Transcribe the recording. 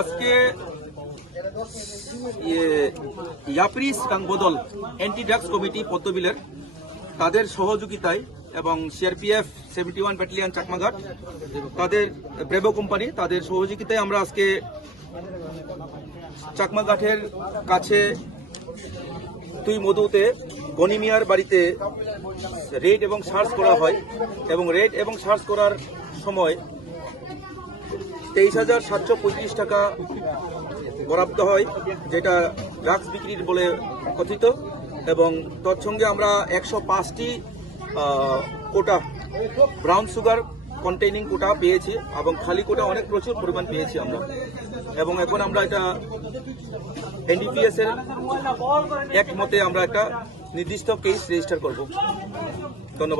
আজকে ইয়াপ্রিস কাংবদল anti drugs committee পদ্মবিলের তাদের সহযোগিতায় এবং সিআরপিএফ 71 ব্যাটালিয়ন চাকমাঘাট তাদের ব্রেভো কোম্পানি তাদের সহযোগিতায় আমরা আজকে চাকমাঘাটের কাছে তুই মধুতে গনিমিয়ার বাড়িতে রেড এবং সার্চ করা হয় এবং রেড এবং সার্চ করার সময় 23,735 টাকা বরাদ্দ হয়, যেটা ড্রাগস বিক্রির বলে কথিত, এবং তৎসঙ্গে আমরা 105টি কোটা ব্রাউন সুগার কন্টেইনিং কোটা পেয়েছি এবং খালি কোটা অনেক প্রচুর পরিমাণ পেয়েছি আমরা। এবং এখন আমরা এটা এনডিপিএস এর এক মতে আমরা একটা নির্দিষ্ট কেস রেজিস্টার করব। ধন্যবাদ।